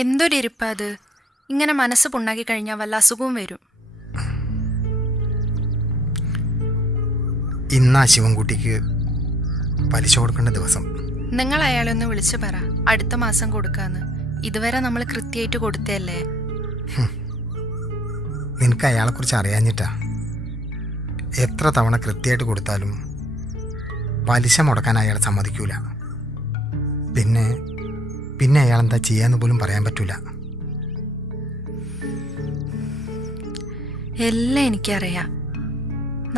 എന്തൊരിപ്പാ അത്. ഇങ്ങനെ മനസ്സ് പുണ്ണാക്കി കഴിഞ്ഞാൽ വല്ല അസുഖവും വരും. ഇന്നാ ശിവൻകുട്ടിക്ക് പലിശ കൊടുക്കേണ്ട ദിവസം. നിങ്ങൾ അയാളെ ഒന്ന് വിളിച്ചു പറ, അടുത്ത മാസം കൊടുക്കാന്ന്. ഇതുവരെ നമ്മൾ കൃത്യമായിട്ട് കൊടുത്തല്ലേ. നിനക്ക് അയാളെക്കുറിച്ച് അറിയാഞ്ഞിട്ടാ. എത്ര തവണ കൃത്യമായിട്ട് കൊടുത്താലും പലിശ മുടക്കാൻ അയാൾ സമ്മതിക്കൂല. പിന്നെ അയാൾ എന്താ ചെയ്യാന്ന് പോലും പറയാൻ പറ്റൂല. എല്ലാം എനിക്കറിയാം.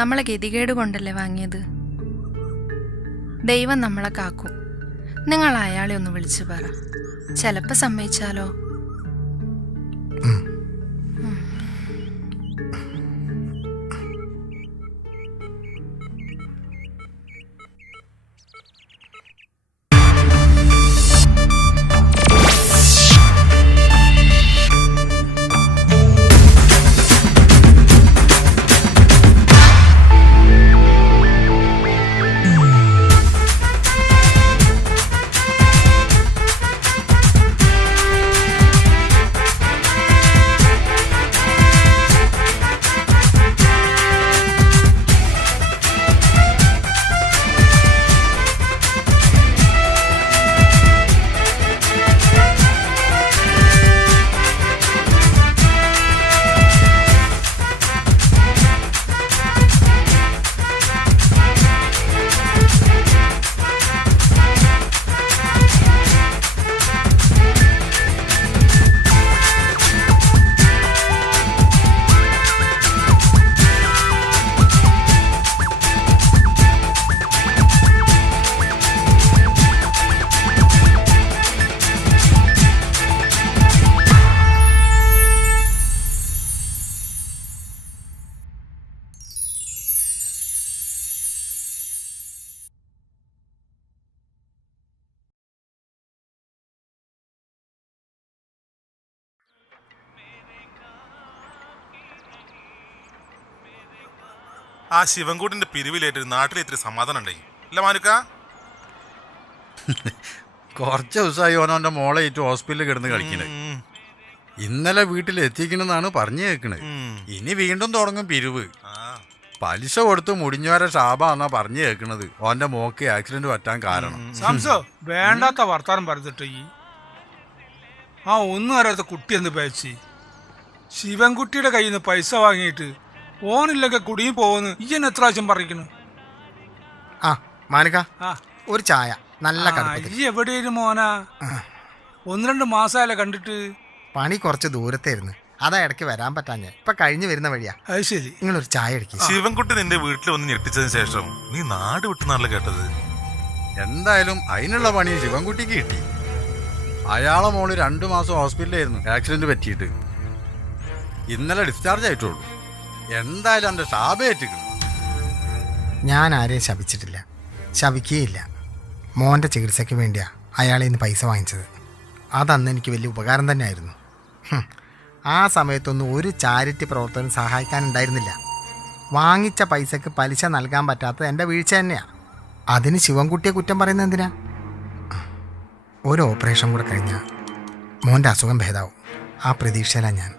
നമ്മളെ ഗതികേട് കൊണ്ടല്ലേ വാങ്ങിയത്. ദൈവം നമ്മളെ കാക്കും. നിങ്ങൾ അയാളെ ഒന്ന് വിളിച്ചു പറ, ചിലപ്പോൾ സമ്മതിച്ചാലോ. ആ ശിവൻകുട്ടിന്റെ പിരിവിലേറ്റ് നാട്ടിൽ ഇത്തിരി സമാധാനം ഉണ്ടായി അല്ല മാനുക്ക? കുറച്ച് ദിവസമായി ഓനോന്റെ മോളെ ഏറ്റ് ഹോസ്പിറ്റലിൽ കിടന്ന് കളിക്കണേ. ഇന്നലെ വീട്ടിൽ എത്തിക്കണെന്നാണ് പറഞ്ഞു കേൾക്കണത്. ഇനി വീണ്ടും തുടങ്ങും പിരിവ്. പലിശ കൊടുത്ത് മുടിഞ്ഞവരെ ഷാബാന്നാ പറഞ്ഞു കേൾക്കണത്. ഓന്റെ മോക്ക് ആക്സിഡന്റ് പറ്റാൻ കാരണം. സംസോ വേണ്ടാത്ത വർത്താനം പറഞ്ഞിട്ട് ഒന്നും അറിയാത്ത കുട്ടി എന്ന് പേച്ചി ശിവൻകുട്ടിയുടെ കയ്യിൽ നിന്ന് പൈസ വാങ്ങിയിട്ട് ഓനില്ലൊക്കെ കുടിയും പോകുന്നു. ഈ എന്നെ എത്ര പ്രാവശ്യം പറയിക്കുന്നു. ആ മാനുക്ക, ഒരു ചായ നല്ല ഈ എവിടെയും മോനാ? 1-2 മാസമായല്ലേ കണ്ടിട്ട്. പണി കുറച്ച് ദൂരത്തായിരുന്നു, അതാ ഇടയ്ക്ക് വരാൻ പറ്റാഞ്ഞ. ഇപ്പൊ കഴിഞ്ഞു വരുന്ന വഴിയാ. അത് ശരി. നിങ്ങളൊരു ചായ അടിക്കുക. ശിവൻകുട്ടി നിന്റെ വീട്ടിൽ വന്ന് ഞെട്ടിച്ചതിന് ശേഷം നീ നാട് വിട്ടുന്നാണല്ലോ കേട്ടത്. എന്തായാലും അതിനുള്ള പണി ശിവൻകുട്ടിക്ക് കിട്ടി. അയാളെ മോള് 2 മാസം ഹോസ്പിറ്റലായിരുന്നു ആക്സിഡന്റ് പറ്റിയിട്ട്. ഇന്നലെ ഡിസ്ചാർജ് ആയിട്ടുള്ളൂ. എന്തായാലും എൻ്റെ ഷാബ ഏറ്റിക്കണം. ഞാൻ ആരെയും ശപിച്ചിട്ടില്ല, ശപിക്കുകയില്ല. മോൻ്റെ ചികിത്സയ്ക്ക് വേണ്ടിയാ അയാളെ ഇന്ന് പൈസ വാങ്ങിച്ചത്. അതന്ന് എനിക്ക് വലിയ ഉപകാരം തന്നെയായിരുന്നു. ആ സമയത്തൊന്നും ഒരു ചാരിറ്റി പ്രവർത്തനം സഹായിക്കാനുണ്ടായിരുന്നില്ല. വാങ്ങിച്ച പൈസക്ക് പലിശ നൽകാൻ പറ്റാത്തത് എൻ്റെ വീഴ്ച തന്നെയാണ്. അതിന് ശിവൻകുട്ടിയെ കുറ്റം പറയുന്നത് എന്തിനാ? ഒരു ഓപ്പറേഷൻ കൂടെ കഴിഞ്ഞാൽ മോൻ്റെ അസുഖം ഭേദാവും. ആ പ്രതീക്ഷയിലാണ് ഞാൻ.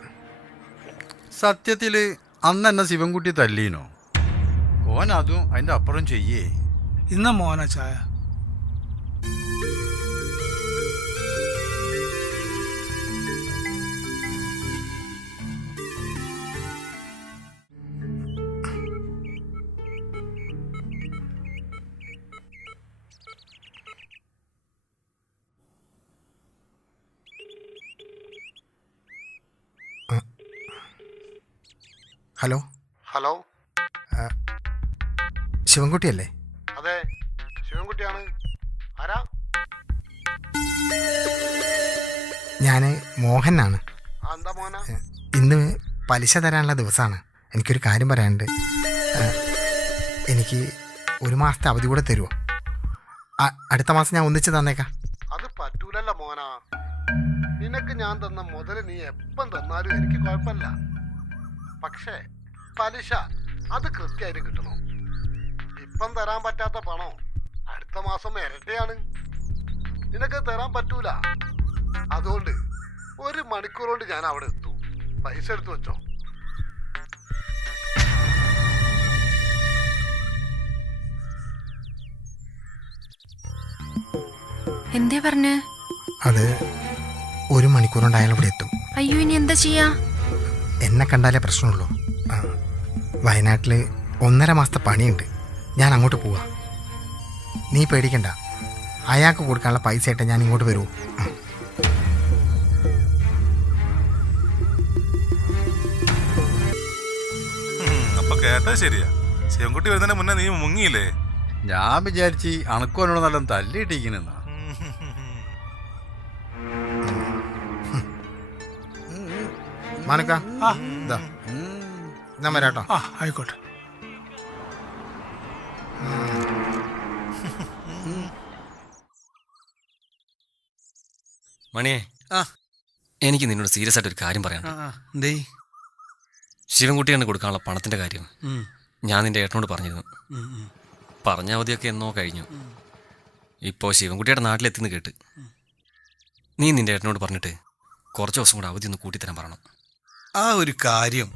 സത്യത്തിൽ അന്ന് എന്നെ ശിവൻകുട്ടി തല്ലീനോ? ഓൻ അതും അതിൻ്റെ അപ്പുറം ചെയ്യേ. ഇന്ന മോന ചായ. ഹലോ ഹലോ, ശിവൻകുട്ടിയല്ലേ? അതെ ശിവൻകുട്ടിയാണ്. ആരാ? ഞാൻ മോഹനാണ്. എന്താ മോന? ഇന്ന് പലിശ തരാനുള്ള ദിവസമാണ്. എനിക്കൊരു കാര്യം പറയാനുണ്ട്. എനിക്ക് 1 മാസത്തെ അവധി കൂടെ തരുമോ? അടുത്ത മാസം ഞാൻ ഒന്നിച്ച് തന്നേക്കാം. അത് പറ്റൂലല്ല മോന. നിനക്ക് ഞാൻ തന്ന മുതൽ നീ എപ്പം തന്നാലും എനിക്ക് കുഴപ്പമില്ല. പക്ഷേ പലിശ അത് കൃത്യമായിട്ട് കിട്ടണോ? ഇപ്പം തരാൻ പറ്റാത്ത പണം അടുത്ത മാസം ഇരട്ടിയാണ്. നിനക്ക് തരാൻ പറ്റൂല. അതുകൊണ്ട് 1 മണിക്കൂർ കൊണ്ട് ഞാൻ അവിടെ എത്തും. പൈസ എടുത്തു വെച്ചോ. എന്തേ പറഞ്ഞ്? അത് 1 മണിക്കൂർ കൊണ്ട് അയാൾ ഇവിടെ എത്തും. അയ്യോ, ഇനി എന്താ ചെയ്യാ? എന്നെ കണ്ടാലേ പ്രശ്നമുള്ളൂ. വയനാട്ടിൽ 1.5 മാസത്തെ പണിയുണ്ട്. ഞാൻ അങ്ങോട്ട് പോവാ. നീ പേടിക്കണ്ട. അയാൾക്ക് കൊടുക്കാനുള്ള പൈസ ആയിട്ട് ഞാൻ ഇങ്ങോട്ട് വരൂ. അപ്പൊ കേട്ടാ ശരിയാ. ശിവൻകുട്ടി വരുന്നതിന് മുന്നേ നീ മുങ്ങിയില്ലേ? ഞാൻ വിചാരിച്ച് അണക്കോനോട് നല്ല തല്ലിയിട്ടിരിക്കുന്നെന്നാ. മാനക്ക, ആ ഇതാ ഞാൻ വരാട്ടോ. ആ ആയിക്കോട്ടെ. മണിയെ, എനിക്ക് നിന്നോട് സീരിയസ് ആയിട്ട് ഒരു കാര്യം പറയാനുണ്ട്. ശിവൻകുട്ടിയാണ് കൊടുക്കാനുള്ള പണത്തിന്റെ കാര്യം ഞാൻ നിന്റെ ഏട്ടനോട് പറഞ്ഞിരുന്നു. പറഞ്ഞ അവധിയൊക്കെ എന്നോ കഴിഞ്ഞു. ഇപ്പോൾ ശിവൻകുട്ടിയുടെ നാട്ടിലെത്തിന്ന് കേട്ട്. നീ നിന്റെ ഏട്ടനോട് പറഞ്ഞിട്ട് കുറച്ച് ദിവസം കൂടെ അവധി ഒന്ന് കൂട്ടിത്തരാൻ പറയണം. ആ ഒരു കാര്യം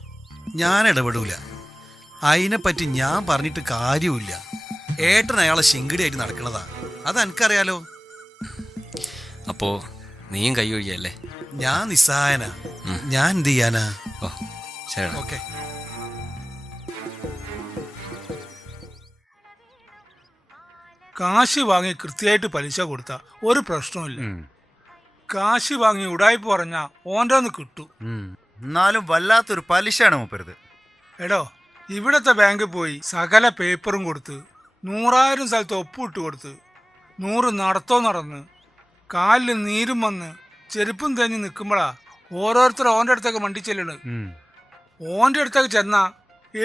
ഞാൻ ഇടപെടൂല. അതിനെപ്പറ്റി ഞാൻ പറഞ്ഞിട്ട് കാര്യമില്ല. ഏട്ടൻ അയാളെ ശിങ്കിടിയായിട്ട് നടക്കണതാ. അത് എനിക്കറിയാലോ. അപ്പോൾ നീയും കൈ ഒഴിയല്ലേ? ഞാൻ നിസ്സഹായനാ. ഞാൻ എന്ത് ചെയ്യാനാ? ഓ ശരി. ഓക്കെ. കാശ് വാങ്ങി കൃത്യമായിട്ട് പലിശ കൊടുത്ത ഒരു പ്രശ്നമില്ല. കാശ് വാങ്ങി ഉടായ്പ പറഞ്ഞാ ഓൻ്റെ ഒന്ന് കിട്ടും. എന്നാലും വല്ലാത്തൊരു പലിശയാണ് മൂപ്പരുത്. എടോ, ഇവിടത്തെ ബാങ്കിൽ പോയി സകല പേപ്പറും കൊടുത്ത് 100,000 സ്ഥലത്ത് ഒപ്പിട്ട് കൊടുത്ത് 100 നടത്തോ നടന്ന് കാലിൽ നീരും വന്ന് ചെരുപ്പും തേഞ്ഞ് നിൽക്കുമ്പോഴാ ഓരോരുത്തർ ഓൻ്റെ അടുത്തേക്ക് വണ്ടി ചെല്ലണ്. ഓൻ്റെ അടുത്തേക്ക് ചെന്നാ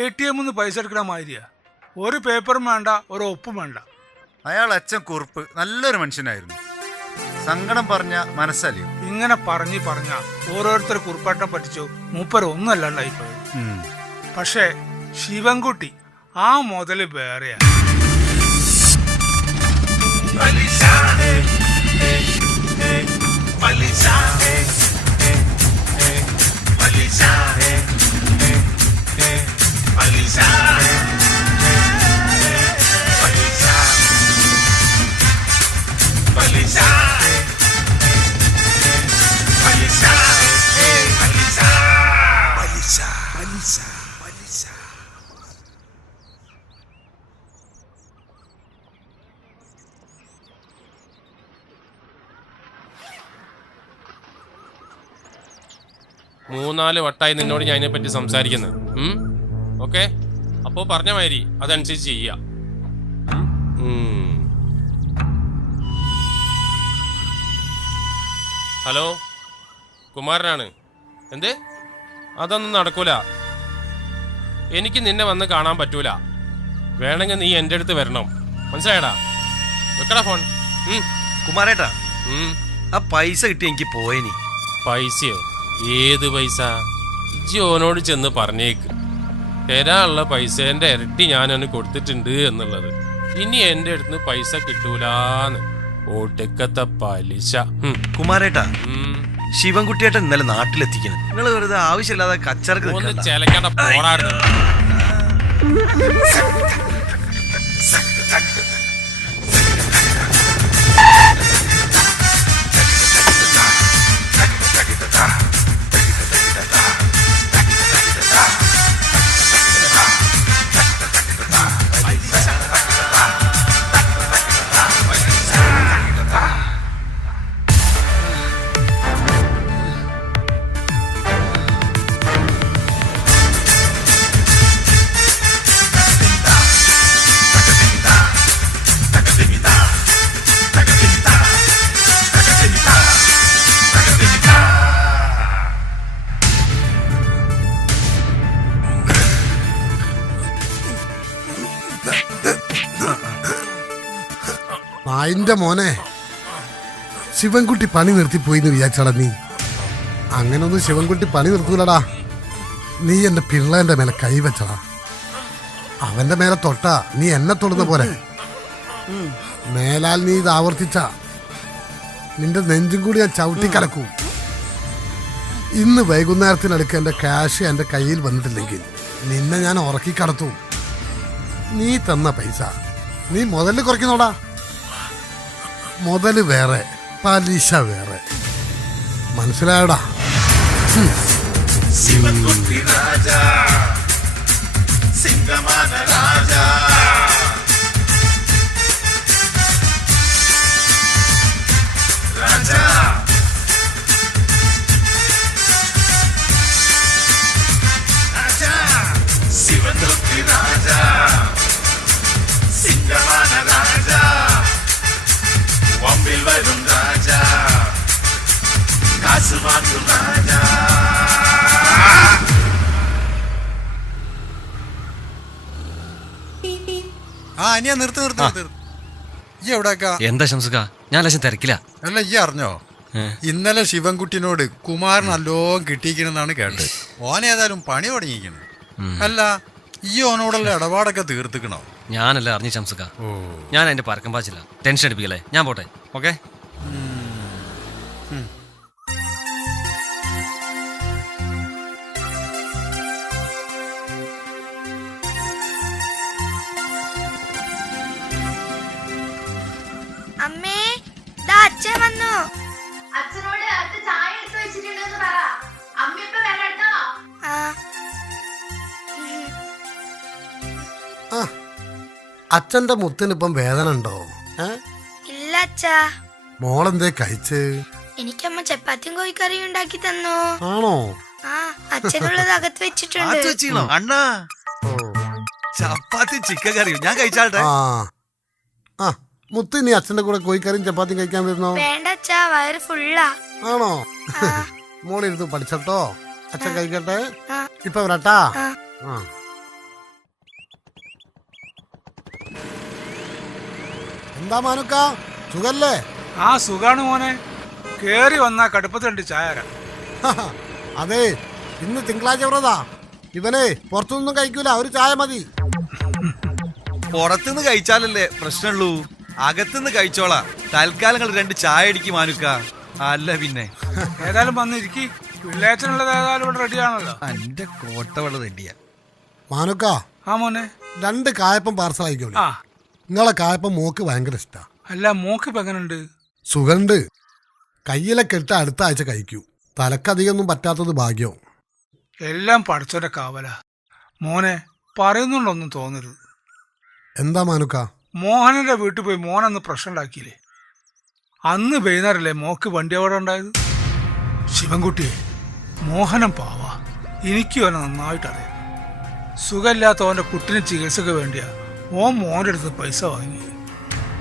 ATM പൈസ എടുക്കണ മാതിരിയാ. ഒരു പേപ്പറും വേണ്ട, ഒരു ഒപ്പും വേണ്ട. അയാൾ അച്ഛൻ കുറുപ്പ് നല്ലൊരു മനുഷ്യനായിരുന്നു. സങ്കടം പറഞ്ഞ മനസ്സലിയും. ഇങ്ങനെ പറഞ്ഞ ഓരോരുത്തർ കുറിപ്പാട്ടം പഠിച്ചു മൂപ്പര് ഒന്നുമല്ലാണ്ടായിപ്പോയത്. പക്ഷേ ശിവൻകുട്ടി ആ മുതല് വേറെയാ. മൂന്നാല് വട്ടായി നിന്നോട് ഞാൻ അതിനെപ്പറ്റി സംസാരിക്കുന്നത്. ഓക്കെ, അപ്പോൾ പറഞ്ഞ മാതിരി അതനുസരിച്ച് ചെയ്യാം. ഹലോ, കുമാരനാണ്. എന്ത്? അതൊന്നും നടക്കൂല. എനിക്ക് നിന്നെ വന്ന് കാണാൻ പറ്റൂല. വേണമെങ്കിൽ നീ എൻ്റെ അടുത്ത് വരണം. മനസ്സിലായടാ? വെക്കടാ ഫോൺ. കുമാരേട്ടാ, ആ പൈസ കിട്ടി എനിക്ക് പോയനി. പൈസയോ? ഏത് പൈസ? ജോനോട് ചെന്ന് പറഞ്ഞേക്ക് തരാനുള്ള പൈസേൻ്റെ ഇരട്ടി ഞാനവന് കൊടുത്തിട്ടുണ്ട് എന്നുള്ളത്. ഇനി എൻ്റെ അടുത്ത് പൈസ കിട്ടൂലാന്ന്. ഒടുക്കത്തെ പലിശ. കുമാരേട്ടാ, ശിവൻകുട്ടിയേട്ടൻ ഇന്നലെ നാട്ടിലെത്തിക്കണം. നിങ്ങൾ വെറുതെ ആവശ്യമില്ലാതെ കച്ചറക്ക് ഒന്ന് ചിലക്കേണ്ട പോരാടുന്നു. നായിന്റെ മോനെ, ശിവൻകുട്ടി പണി നിർത്തിപ്പോയിന്ന് വിചാരിച്ചാടാ നീ? അങ്ങനൊന്നും ശിവൻകുട്ടി പണി നിർത്തൂലടാ. നീ എന്റെ പിള്ളേന്റെ മേലെ കൈവച്ചടാ. അവന്റെ മേലെ തൊട്ടാ നീ എന്നെ തൊടുന്ന പോലെ. മേലാൽ നീ ഇത് ആവർത്തിച്ച നിന്റെ നെഞ്ചും കൂടി ഞാൻ ചവിട്ടി കലക്കൂ. ഇന്ന് വൈകുന്നേരത്തിനടുക്ക് എൻ്റെ ക്യാഷ് എൻ്റെ കയ്യിൽ വന്നിട്ടില്ലെങ്കിൽ നിന്നെ ഞാൻ ഉറക്കി കടത്തും. നീ തന്ന പൈസ നീ മുതല് കുറയ്ക്കുന്നോടാ. മുതല് വേറെ, പലിശ വേറെ. മനസ്സിലായോടാ? ആ അനിയ നിർത്ത്. ഈ എവിടെക്കാ? എന്താ ഷംസുക്ക, ഞാൻ ലക്ഷം തിരക്കില്ല. അല്ല ഈ അറിഞ്ഞോ, ഇന്നലെ ശിവൻകുട്ടിനോട് കുമാരൻ നല്ലോണം കിട്ടിയിരിക്കണെന്നാണ് കേട്ടത്. ഓനേതായാലും പണി തുടങ്ങിയിരിക്കണം. അല്ല ഈ ഓനോടുള്ള ഇടപാടൊക്കെ തീർത്തിക്കണോ? ഞാനല്ല അറിഞ്ഞു ഷംസുക്ക, ഞാൻ അതിന്റെ പരക്കം പാച്ചില്ല. ടെൻഷൻ അടിപ്പിക്കല്ലേ, ഞാൻ പോട്ടെ. ഓക്കെ. അമ്മേ, ദാ അച്ഛൻ വന്നു. അച്ഛനോട് അച്ഛൻ ചായ എടുത്ത് വെച്ചിട്ടുണ്ടെന്ന് പറ. അമ്മ ഇപ്പൊ വരാട്ടോ. അച്ഛൻ്റെ മുത്തിനിപ്പം വേദന ഉണ്ടോ? ഇല്ല അച്ഛാ. മോളെന്തേ കഴിച്ച്? എനിക്കമ്മ ചപ്പാത്തിയും കോഴിക്കറിയും ഉണ്ടാക്കി തന്നു. ആണോ? ആ, അച്ഛനുള്ളത് അകത്ത് വെച്ചിട്ടുണ്ട്. അണ്ണാ, ചപ്പാത്തി ചിക്കൻ കറിയും ഞാൻ കഴിച്ചാട്ടെ. ആ മുത്ത് നീ അച്ഛൻ്റെ കൂടെ കോഴിക്കറിയും ചപ്പാത്തിയും കഴിക്കാൻ വരുന്നോ? വേണ്ട അച്ഛാ, വയറ് ഫുള്ളാ. ആണോ? മോളിരുന്ന് പഠിച്ചട്ടോ, അച്ഛൻ കഴിക്കട്ടെ. ഇപ്പൊ വരട്ടാ. എന്താ മാനുക്ക, സുഖല്ലേ? ആ സുഖാണ് മോനെ. കേറി വന്നാ കടുപ്പത്തിൽ 2 ചായ. അതെ, ഇന്ന് തിങ്കളാഴ്ച വ്രതാ. ഇവനെ പുറത്തുനിന്നും കഴിക്കൂല, ഒരു ചായ മതി. പുറത്തുനിന്ന് കഴിച്ചാലല്ലേ പ്രശ്നമുള്ളൂ, അകത്തുനിന്ന് കഴിച്ചോളാ. തൽക്കാലങ്ങൾ 2 ചായ അടിക്ക് മാനുക്ക. അല്ല പിന്നെ ഏതായാലും വന്നിരിക്കി. പിള്ളേച്ചനുള്ളത് ഏതായാലും ഇവിടെ റെഡിയാണല്ലോ. എന്റെ കോട്ടവള റെഡിയാ. മാനുക്ക, ആ മോനെ, 2 കായപ്പം പാർസൽ അയക്കൂല. ആ നിങ്ങളെ കായപ്പം മോക്ക് ഭയങ്കര ഇഷ്ടാ. അല്ല മോക്ക് ഇപ്പൊ എങ്ങനുണ്ട്? സുഖണ്ട്. കയ്യിലെ കെട്ട് അടുത്ത ആഴ്ച കഴിക്കൂ. തലക്കധികമൊന്നും പറ്റാത്തത് ഭാഗ്യം. എല്ലാം പഠിച്ചോന്റെ കാവല. മോനെ പറയുന്നുണ്ടൊന്നും തോന്നരുത്. എന്താ മാനുക്ക? മോഹനന്റെ വീട്ടിൽ പോയി മോനന്ന് പ്രശ്നം ഉണ്ടാക്കിയില്ലേ? അന്ന് വൈകുന്നേരല്ലേ മോക്ക് വണ്ടി അവിടെ ഉണ്ടായത്? ശിവൻകുട്ടിയെ, മോഹനം പാവാ. എനിക്കും അവനെ നന്നായിട്ടറിയാം. സുഖമില്ലാത്തവൻ്റെ കുട്ടിന് ചികിത്സക്ക് വേണ്ടിയാ മോൻ്റെ അടുത്ത് പൈസ വാങ്ങി.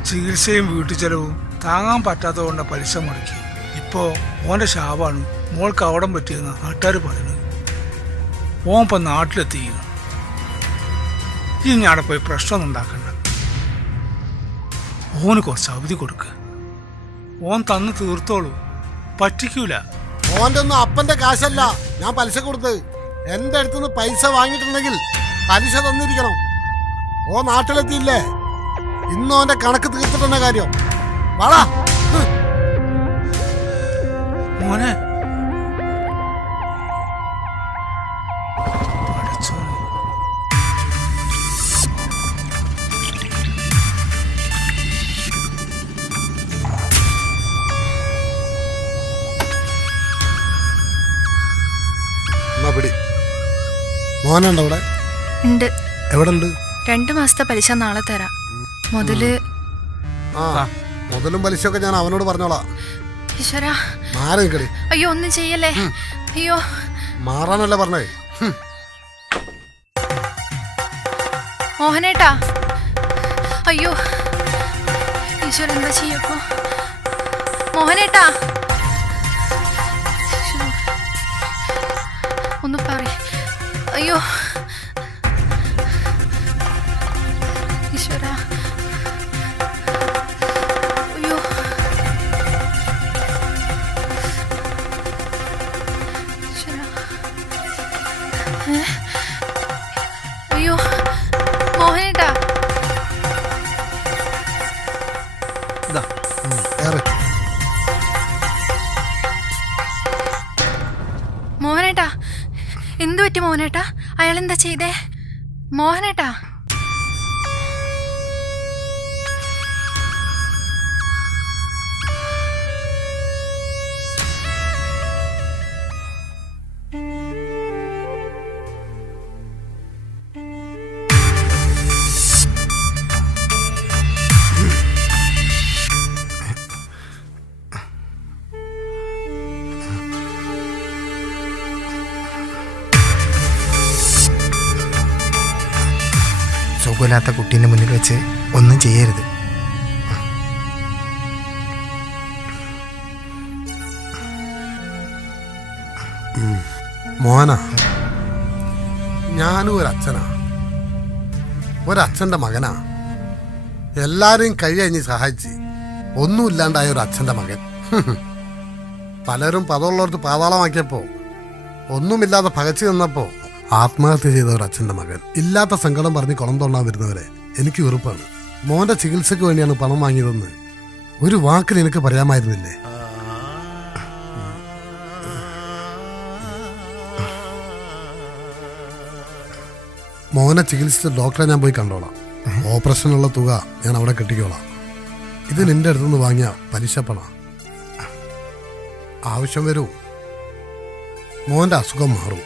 ചികിത്സയും വീട്ടു ചെലവും താങ്ങാൻ പറ്റാത്തതുകൊണ്ട് പലിശ മുടക്കി. ഇപ്പോൾ ഓൻ്റെ ശാപാണ് മോൾക്ക് അവിടം പറ്റിയെന്ന് നാട്ടുകാർ പറയുന്നത്. ഓൻ ഇപ്പം നാട്ടിലെത്തിക്കുന്നു. ഇനി അവിടെ പോയി പ്രശ്നമൊന്നും ഉണ്ടാക്കണ്ട. ഓന് കുറച്ച് അവധി കൊടുക്കുക. ഓൻ തന്ന് തീർത്തോളൂ, പറ്റിക്കൂല. ഓൻ്റെ ഒന്നും അപ്പന്റെ കാശല്ല ഞാൻ പലിശ കൊടുത്ത്. എൻ്റെ അടുത്തുനിന്ന് പൈസ വാങ്ങിയിട്ടുണ്ടെങ്കിൽ പലിശ തന്നിരിക്കണം. ഓ നാട്ടിലെത്തിയില്ലേ, ഇന്ന് ഓൻ്റെ കണക്ക് തീർത്തിട്ടെന്ന കാര്യം. വാടാ മോനെ. പിടി. മോനുണ്ടോ അവിടെ? ഉണ്ട്. എവിടെ ഉണ്ട്? 2 മാസത്തെ പലിശ നാളെ തരാം. മുതല് മുതലും പലിശയൊക്കെ ഞാൻ അവനോട് പറഞ്ഞോളാം. ഈശ്വരാ, മാറി നിൽക്കടി. അയ്യോ ഒന്നും ചെയ്യല്ലേ. അയ്യോ മാറാനല്ലേ പറഞ്ഞേ. മോഹനേട്ടാ, അയ്യോ ഈശ്വര എന്താ ചെയ്യപ്പോ? മോഹനേട്ടാ ഒന്ന് പറ. അയ്യോ ഈശ്വര, അയ്യോ ഈശ്വര, അയ്യോ മോഹനേട്ടാ. എന്തു പറ്റി മോഹനേട്ടാ? അയാൾ എന്താ ചെയ്തേ? മോഹനേട്ടാ, സുഖമില്ലാത്ത കുട്ടീൻ്റെ മുന്നിൽ വെച്ച് ഒന്നും ചെയ്യരുത്. മോന, ഞാനും ഒരച്ഛനാ, ഒരച്ഛൻ്റെ മകനാ. എല്ലാവരെയും കഴിഞ്ഞ് സഹായിച്ച് ഒന്നുമില്ലാണ്ടായ ഒരു അച്ഛൻ്റെ മകൻ. പലരും പദമുള്ളവർക്ക് പാതാളമാക്കിയപ്പോൾ ഒന്നുമില്ലാതെ പകച്ചു നിന്നപ്പോൾ ആത്മഹത്യ ചെയ്ത ഒരു അച്ഛൻ്റെ മകൻ. ഇല്ലാത്ത സങ്കടം പറഞ്ഞ് കുളം തൊള്ളാൻ വരുന്നവരെ എനിക്ക് വെറുപ്പാണ്. മോൻ്റെ ചികിത്സയ്ക്ക് വേണ്ടിയാണ് പണം വാങ്ങിയതെന്ന് ഒരു വാക്കിൽ എനിക്ക് പറയാമായിരുന്നില്ലേ? മോനെ ചികിത്സിച്ച ഡോക്ടറെ ഞാൻ പോയി കണ്ടോളാം. ഓപ്പറേഷനുള്ള തുക ഞാൻ അവിടെ കെട്ടിക്കോളാം. ഇത് നിന്റെ അടുത്തുനിന്ന് വാങ്ങിയ പലിശ പണം. ആവശ്യം വരൂ, മോൻ്റെ അസുഖം മാറും.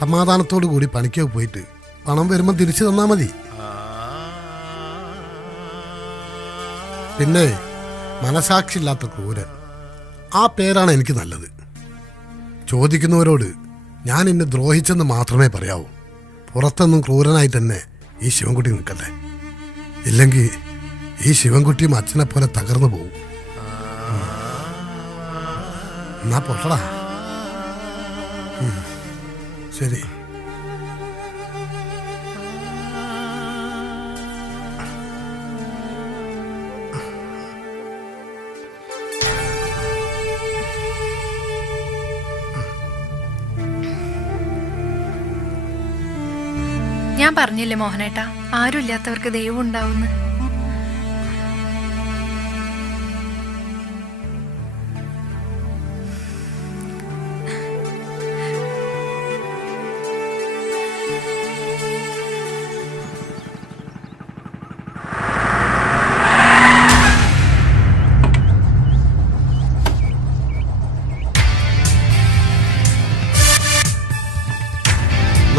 സമാധാനത്തോടു കൂടി പണിക്ക് പോയിട്ട് പണം വരുമ്പോൾ തിരിച്ചു തന്നാ മതി. പിന്നെ മനസാക്ഷിയില്ലാത്ത ക്രൂരൻ, ആ പേരാണ് എനിക്ക് നല്ലത്. ചോദിക്കുന്നവരോട് ഞാൻ എന്നെ ദ്രോഹിച്ചെന്ന് മാത്രമേ പറയാവൂ. പുറത്തൊന്നും ക്രൂരനായി തന്നെ ഈ ശിവൻകുട്ടി നിൽക്കട്ടെ. ഇല്ലെങ്കിൽ ഈ ശിവൻകുട്ടിയും അച്ഛനെ പോലെ തകർന്നു പോകും. എന്നാ പൊട്ടടാ. ശരി. ഞാൻ പറഞ്ഞില്ലേ മോഹനേട്ടാ, ആരും ഇല്ലാത്തവർക്ക് ദൈവം ഉണ്ടാവുന്ന്.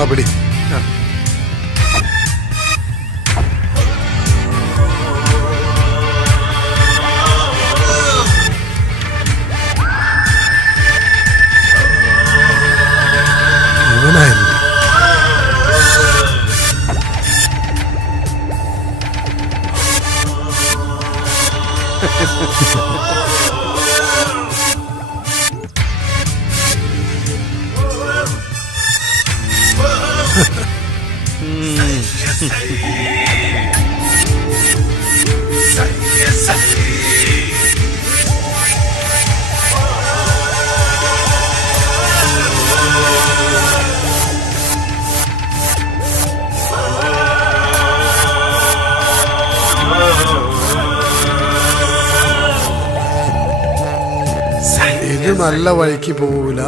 പിടി. ഇവനായിരുന്നു. ഇത് നല്ല വഴിക്ക് പോകൂല.